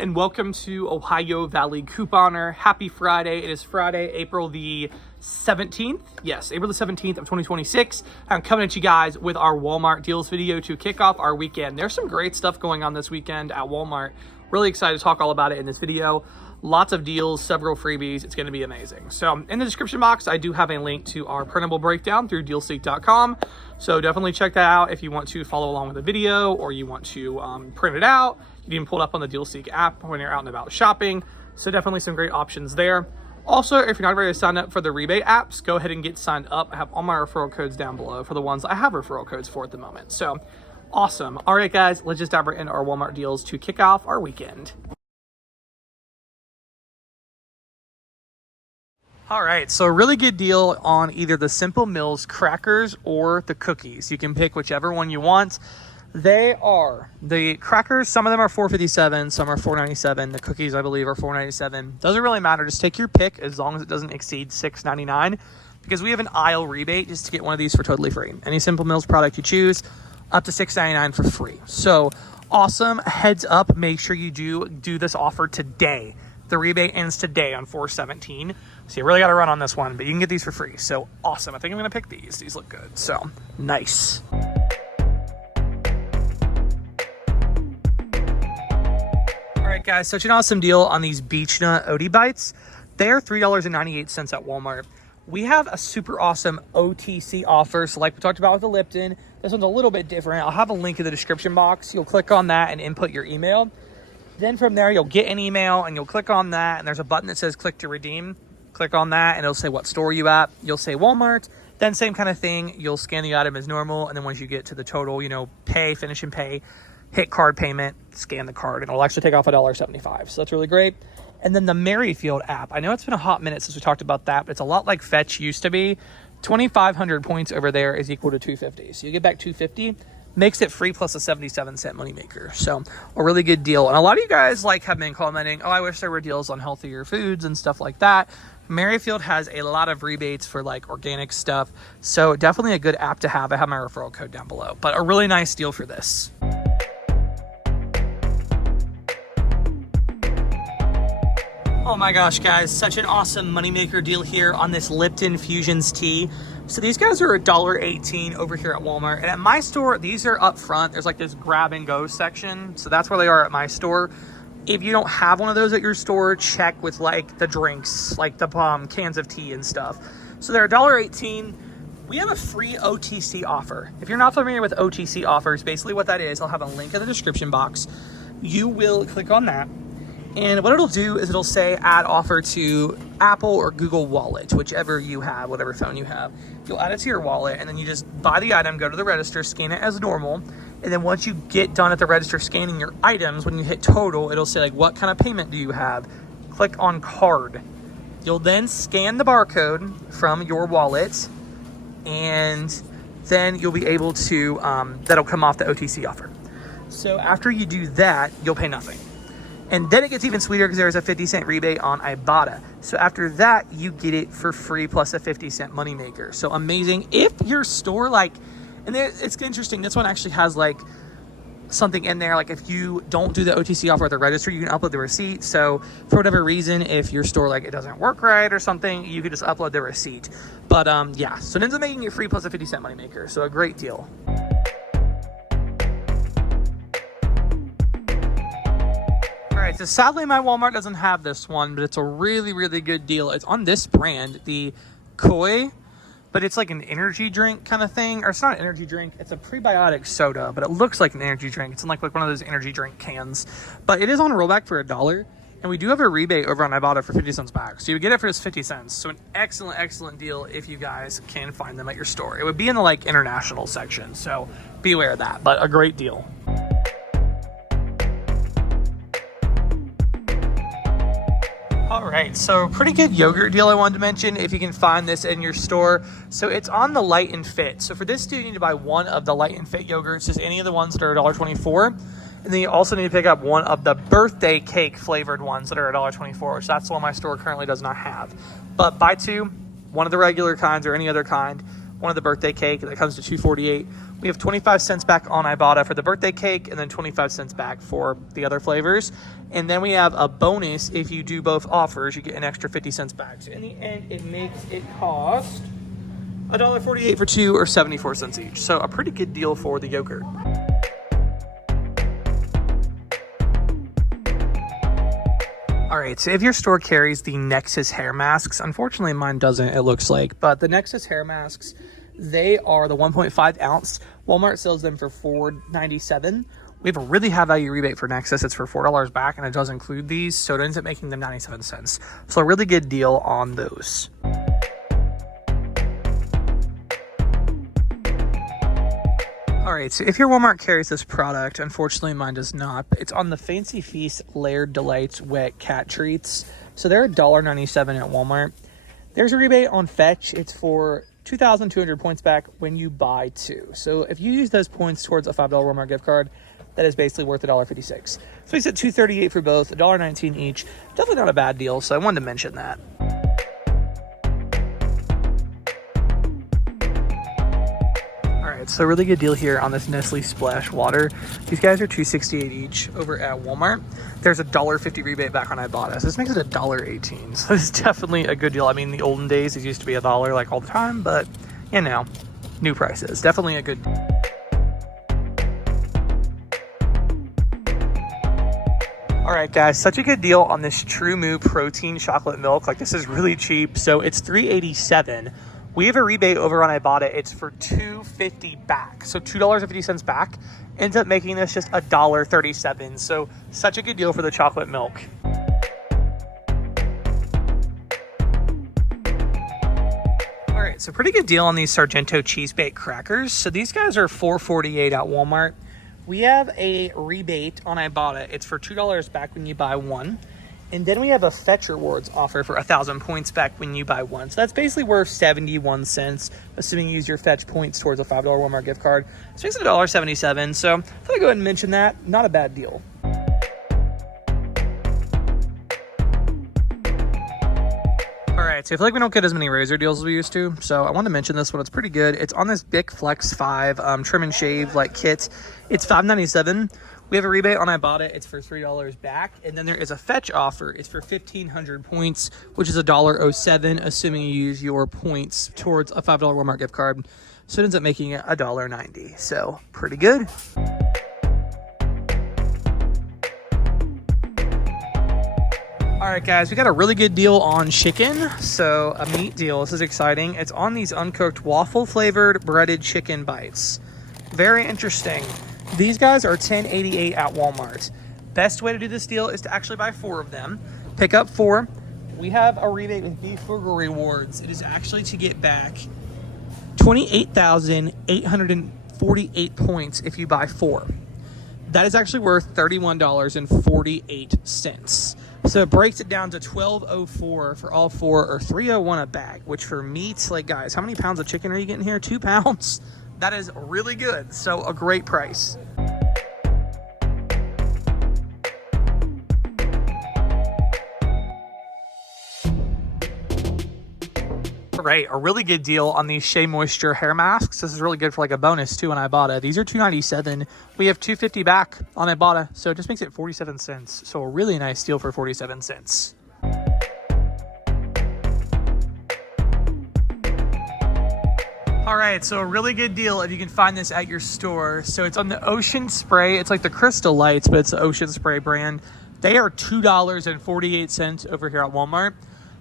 and welcome to Ohio Valley Couponer. Happy Friday. It is Friday, April the 17th. Yes, April the 17th of 2026. I'm coming at you guys with our Walmart deals video to kick off our weekend. There's some great stuff going on this weekend at Walmart. Really excited to talk all about it in this video. Lots of deals, several freebies. It's going to be amazing. So in the description box, I do have a link to our printable breakdown through dealseek.com. So definitely check that out if you want to follow along with the video or you want to print it out. You can even pull it up on the DealSeek app when you're out and about shopping. So definitely some great options there. Also, if you're not ready to sign up for the rebate apps, go ahead and get signed up. I have all my referral codes down below for the ones I have referral codes for at the moment. So awesome. All right, guys, let's just dive right into our Walmart deals to kick off our weekend. All right, so a really good deal on either the Simple Mills crackers or the cookies. You can pick whichever one you want. They are the crackers. Some of them are $4.57, some are $4.97. The cookies, I believe, are $4.97. Doesn't really matter. Just take your pick as long as it doesn't exceed $6.99 because we have an aisle rebate just to get one of these for totally free. Any Simple Mills product you choose, up to $6.99 for free. So awesome. Heads up, make sure you do this offer today. The rebate ends today on 4/17. So you really got to run on this one, but you can get these for free. So awesome. I think I'm going to pick these. These look good. So nice. All right, guys. Such an awesome deal on these Beechnut Oaty Bites. They are $3.98 at Walmart. We have a super awesome OTC offer. So like we talked about with the Lipton, this one's a little bit different. I'll have a link in the description box. You'll click on that and input your email. Then from there, you'll get an email and you'll click on that. And there's a button that says click to redeem. Click on that and it'll say what store you at. You'll say Walmart. Then same kind of thing. You'll scan the item as normal. And then once you get to the total, pay, finish and pay, hit card payment, scan the card. And it'll actually take off $1.75. So that's really great. And then the Merryfield app. I know it's been a hot minute since we talked about that, but it's a lot like Fetch used to be. 2,500 points over there is equal to 250. So you get back 250. Makes it free plus a 77-cent moneymaker. So a really good deal. And a lot of you guys have been commenting, oh, I wish there were deals on healthier foods and stuff like that. Merryfield has a lot of rebates for organic stuff. So definitely a good app to have. I have my referral code down below, but a really nice deal for this. Oh my gosh, guys, such an awesome moneymaker deal here on this Lipton Fusions tea. So these guys are $1.18 over here at Walmart. And at my store, these are up front. There's this grab and go section. So that's where they are at my store. If you don't have one of those at your store, check with the drinks, the cans of tea and stuff. So they're $1.18. We have a free OTC offer. If you're not familiar with OTC offers, basically what that is, I'll have a link in the description box. You will click on that. And what it'll do is it'll say add offer to Apple or Google Wallet, whichever you have, whatever phone you have. You'll add it to your wallet and then you just buy the item, go to the register, scan it as normal. And then once you get done at the register scanning your items, when you hit total, it'll say what kind of payment do you have? Click on card. You'll then scan the barcode from your wallet and then you'll be able to, that'll come off the OTC offer. So after you do that, you'll pay nothing. And then it gets even sweeter because there's a 50-cent rebate on Ibotta. So after that, you get it for free plus a 50-cent moneymaker. So amazing. If your store, and it's interesting, this one actually has something in there. If you don't do the OTC offer at the register, you can upload the receipt. So for whatever reason, if your store, it doesn't work right or something, you can just upload the receipt. But yeah, so it ends up making it free plus a 50-cent moneymaker. So a great deal. Alright, so sadly my Walmart doesn't have this one, but it's a really, really good deal. It's on this brand, the Koi, but it's an energy drink kind of thing. Or it's not an energy drink, it's a prebiotic soda, but it looks like an energy drink. It's in one of those energy drink cans. But it is on rollback for $1. And we do have a rebate over on Ibotta for 50 cents back. So you would get it for just 50 cents. So an excellent, excellent deal if you guys can find them at your store. It would be in the international section, so be aware of that. But a great deal. All right, so pretty good yogurt deal I wanted to mention if you can find this in your store. So it's on the Light and Fit. So for this deal, you need to buy one of the Light and Fit yogurts, just any of the ones that are $1.24. And then you also need to pick up one of the birthday cake flavored ones that are $1.24, which that's the one my store currently does not have. But buy two, one of the regular kinds or any other kind. one of the birthday cake that comes to $2.48. We have 25 cents back on Ibotta for the birthday cake, and then 25 cents back for the other flavors. And then we have a bonus. If you do both offers, you get an extra 50 cents back. So in the end, it makes it cost $1.48 for two, or 74 cents each. So a pretty good deal for the yogurt. All right, so if your store carries the Nexus hair masks, unfortunately mine doesn't, it looks like, but the Nexus hair masks, they are the 1.5 ounce. Walmart sells them for $4.97. We have a really high value rebate for Nexus. It's for $4 back, and it does include these, so it ends up making them 97 cents. So a really good deal on those. All right, so if your Walmart carries this product, unfortunately mine does not, but it's on the Fancy Feast Layered Delights Wet Cat Treats. So they're $1.97 at Walmart. There's a rebate on Fetch. It's for 2,200 points back when you buy two. So if you use those points towards a $5 Walmart gift card, that is basically worth $1.56. So we said $2.38 for both, $1.19 each. Definitely not a bad deal, so I wanted to mention that. So a really good deal here on this Nestle Splash Water. These guys are $2.68 each over at Walmart. There's a $1.50 rebate back on Ibotta, so this makes it $1.18. So it's definitely a good deal. I mean, the olden days, it used to be $1 like all the time, but you know, new prices. Definitely a good deal. All right, guys, such a good deal on this True Moo protein chocolate milk. Like, this is really cheap. So it's $3.87. We have a rebate over on Ibotta. It's for $2.50 back. So $2.50 back ends up making this just $1.37. So such a good deal for the chocolate milk. All right, so pretty good deal on these Sargento cheese baked crackers. So these guys are $4.48 at Walmart. We have a rebate on Ibotta. It's for $2 back when you buy one. And then we have a Fetch Rewards offer for 1,000 points back when you buy one. So that's basically worth 71 cents, assuming you use your Fetch points towards a $5 Walmart gift card. So it's $1.77. So I thought I'd go ahead and mention that. Not a bad deal. All right, so I feel like we don't get as many razor deals as we used to. So I wanted to mention this one. It's pretty good. It's on this Bic Flex 5 trim and shave like kit. It's $5.97. We have a rebate on Ibotta. It's for $3 back. And then there is a Fetch offer. It's for 1,500 points, which is $1.07, assuming you use your points towards a $5 Walmart gift card. So it ends up making it $1.90. So pretty good. All right, guys, we got a really good deal on chicken. So a meat deal. This is exciting. It's on these uncooked waffle flavored breaded chicken bites. Very interesting. These guys are $10.88 at Walmart. Best way to do this deal is to actually buy 4 of them. Pick up 4. We have a rebate with Beef Frugal Rewards. It is actually to get back 28,848 points if you buy 4. That is actually worth $31.48. So it breaks it down to $12.04 for all 4, or $3.01 a bag, which for meat, like, guys, how many pounds of chicken are you getting here? 2 pounds? That is really good. So a great price. All right, a really good deal on these Shea Moisture hair masks. This is really good for like a bonus too on Ibotta. These are $2.97. We have $2.50 back on Ibotta, so it just makes it 47 cents. So a really nice deal for 47 cents. All right, so a really good deal if you can find this at your store. So it's on the Ocean Spray. It's like the Crystal Lights, but it's the Ocean Spray brand. They are $2.48 over here at Walmart.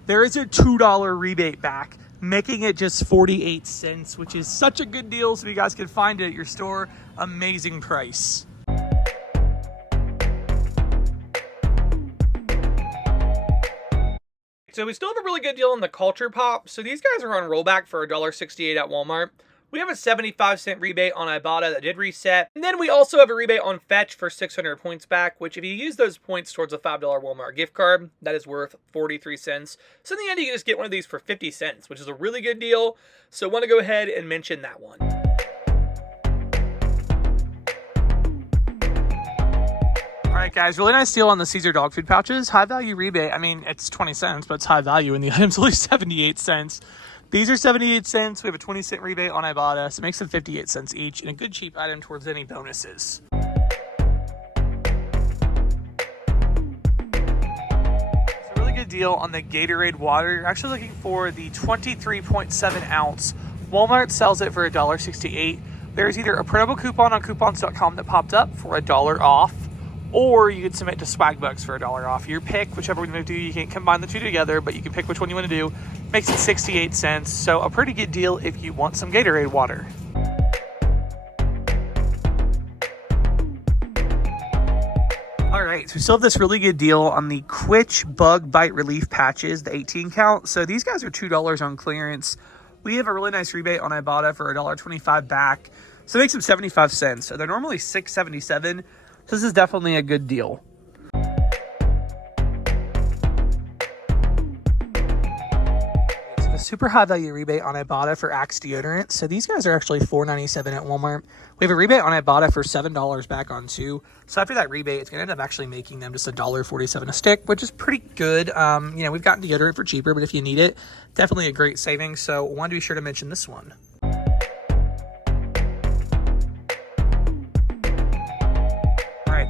There is a $2 rebate back, making it just 48 cents, which is such a good deal. So if you guys can find it at your store, amazing price. So we still have a really good deal on the Culture Pop. So these guys are on rollback for $1.68 at Walmart. We have a 75-cent rebate on Ibotta that did reset. And then we also have a rebate on Fetch for 600 points back, which if you use those points towards a $5 Walmart gift card, that is worth 43 cents. So in the end, you can just get one of these for 50 cents, which is a really good deal. So I want to go ahead and mention that one. All right, guys, really nice deal on the Caesar dog food pouches. High value rebate. I mean, it's 20 cents, but it's high value, and the item's only 78 cents. These are 78 cents. We have a 20-cent rebate on Ibotta, so it makes them 58 cents each, and a good cheap item towards any bonuses. It's a really good deal on the Gatorade water. You're actually looking for the 23.7 ounce. Walmart sells it for $1.68. There's either a printable coupon on coupons.com that popped up for $1 off, or you can submit to Swagbucks for $1 off. Your pick, whichever one you want to do. You can't combine the two together, but you can pick which one you want to do. Makes it 68 cents, so a pretty good deal if you want some Gatorade water. All right, so we still have this really good deal on the Quitch Bug Bite Relief Patches, the 18 count. So these guys are $2 on clearance. We have a really nice rebate on Ibotta for $1.25 back. So it makes them 75 cents. So they're normally $6.77. So this is definitely a good deal. So a super high value rebate on Ibotta for Axe deodorant. So these guys are actually $4.97 at Walmart. We have a rebate on Ibotta for $7 back on 2. So after that rebate, it's going to end up actually making them just $1.47 a stick, which is pretty good. You know, we've gotten deodorant for cheaper, but if you need it, definitely a great savings. So I wanted to be sure to mention this one.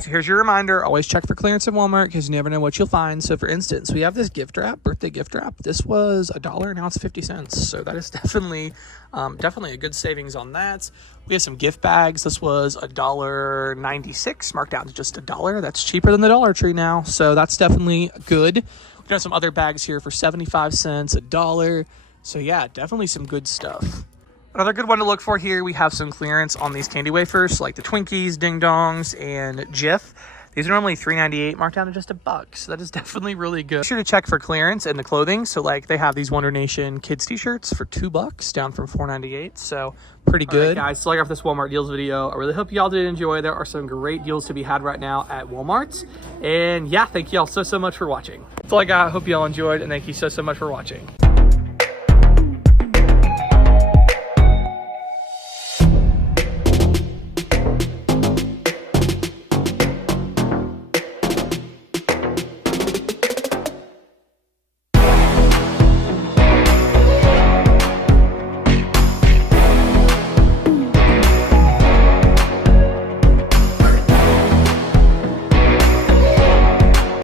So here's your reminder, always check for clearance at Walmart because you never know what you'll find. So for instance, we have this gift wrap, birthday gift wrap. This was $1 and now it's 50 cents. So that is definitely a good savings on that. We have some gift bags. This was $1.96, marked down to just $1. That's cheaper than the Dollar Tree now. So that's definitely good. We've got some other bags here for 75 cents, $1. So yeah, definitely some good stuff. Another good one to look for here, we have some clearance on these candy wafers, like the Twinkies, Ding Dongs, and Jif. These are normally $3.98, marked down to just $1. So that is definitely really good. Be sure to check for clearance in the clothing. So like they have these Wonder Nation kids t-shirts for $2, down from $4.98. So pretty good. All right, guys, so like off this Walmart deals video, I really hope y'all did enjoy. There are some great deals to be had right now at Walmart. And yeah, thank y'all so much for watching. That's all I got. I hope y'all enjoyed, and thank you so much for watching.